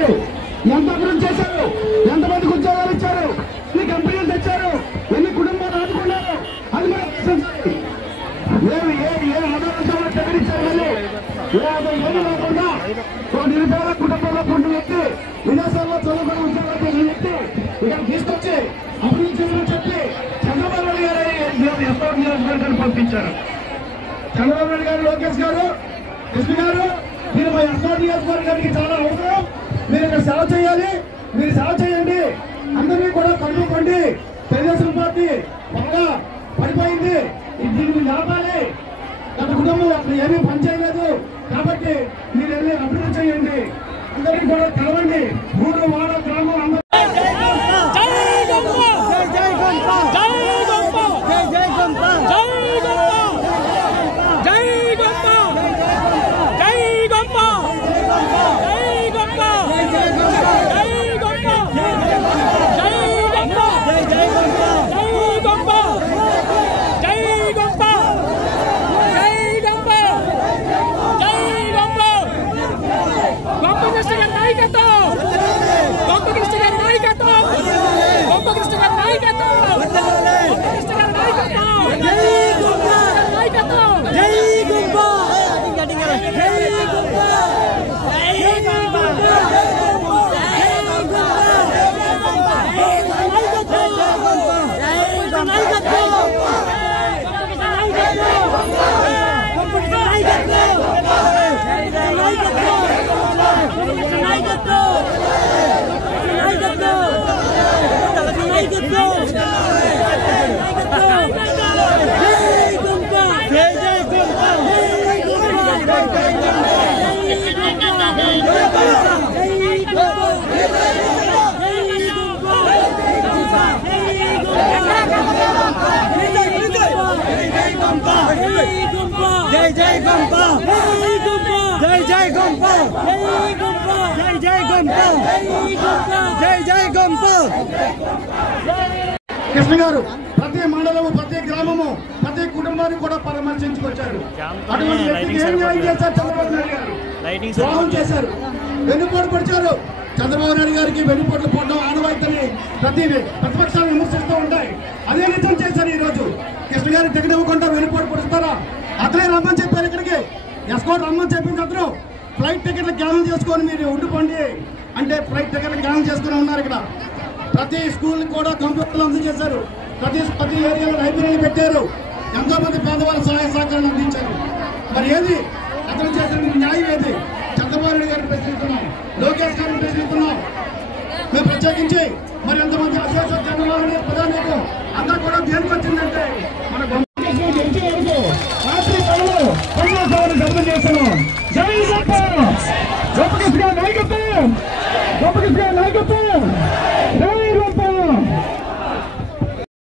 చేశారు, ఎంత అభివృద్ధి చేశారు, ఎంతమందికి ఉద్యోగాలు ఇచ్చారు, ఎన్ని కంపెనీలు తెచ్చారు, ఎన్ని కుటుంబాలు ఆదుకున్నారు, అది మనం ప్రశ్నించాలి. ఏ ఆధారంగా తగ్గించారు, మళ్ళీ ఏ ఆధారం లేకుండా ఒక నిరుపేద కుటుంబంలో పుట్టిన వ్యక్తి విదేశాల్లో చదువుకుని ఉద్యోగాలు వ్యక్తి ఇక్కడ తీసుకొచ్చి అభివృద్ధి చేయమని చెప్పి చంద్రబాబు నాయుడు గారు ఎస్ఆర్ నియోజకవర్గాన్ని పంపించారు. చంద్రబాబు నాయుడు గారు, లోకేష్ గారు, కృష్ణ గారు, మీరు మా ఎస్ఆర్ నియోజకవర్గానికి చాలా అవసరం, మీరు ఇక్కడ సేవ చేయాలి, మీరు సేవ చేయండి, అందరినీ కూడా కలుపుకోండి, తెలుగుదేశం పార్టీ బాగా పడిపోయింది, దీన్ని నిలపాలి, గత కుటుంబం అక్కడ ఏమీ పనిచేయలేదు కాబట్టి మీరు వెళ్ళి అభివృద్ధి చేయండి, అందరినీ కూడా కలవండి, ఊరు వాడ గ్రామం అందరూ కృష్ణ గారు ప్రతి మండలము, ప్రతి గ్రామము, ప్రతి కుటుంబాన్ని కూడా పరామర్శించుకొచ్చారు. అటువంటి వ్యక్తికి ఏం న్యాయం చేశారు చంద్రబాబు నాయుడు గారు? ద్రోహం చేశారు, వెన్నుపోటు పొడిచారు. చంద్రబాబు నాయుడు గారికి వెన్నుపోట్లు పోవడం ఆనవాయితీని ప్రతిపక్షాలు విమర్శిస్తూ ఉంటాయి. అదే నిజం చేశారు. ఈ రోజు కృష్ణ గారి టికెట్ ఇవ్వకుండా వెన్నుపోటు పొడుస్తారా? అతనే రమ్మని చెప్పారు, ఇక్కడికి ఎస్కోట్ రమ్మని చెప్పింది. అతను ఫ్లైట్ టికెట్లు క్యాన్సిల్ చేసుకొని మీరు ఉండిపోండి అంటే ఫ్లైట్ టికెట్లు క్యాన్సిల్ చేసుకుని ఉన్నారు. ఇక్కడ ప్రతి స్కూల్ కూడా కంప్యూటర్లు అందజేశారు, ప్రతి ఏరియాలో లైబ్రరీలు పెట్టారు, ఎంతో మంది పేదవాళ్ళ సహాయ సహకారాలు అందించారు. మరి ఏది అతను చేసిన న్యాయం ఏది? చంద్రబాబు నాయుడు గారిని ప్రశ్నిస్తున్నాం, లోకేష్ గారిని ప్రశ్నిస్తున్నాం. మేము ప్రత్యేకించి మరి ఎంతమంది అసోసియేషన్ చంద్రబాబు నాయుడు ప్రధానికం అంతా కూడా దేనికి వచ్చిందంటే మన గెలిచే వరకు రాత్రి పనులు పనులు శబ్దం చేస్తున్నాం. జై గొప్ప నాయకత్వం, గొప్ప నాయకత్వం.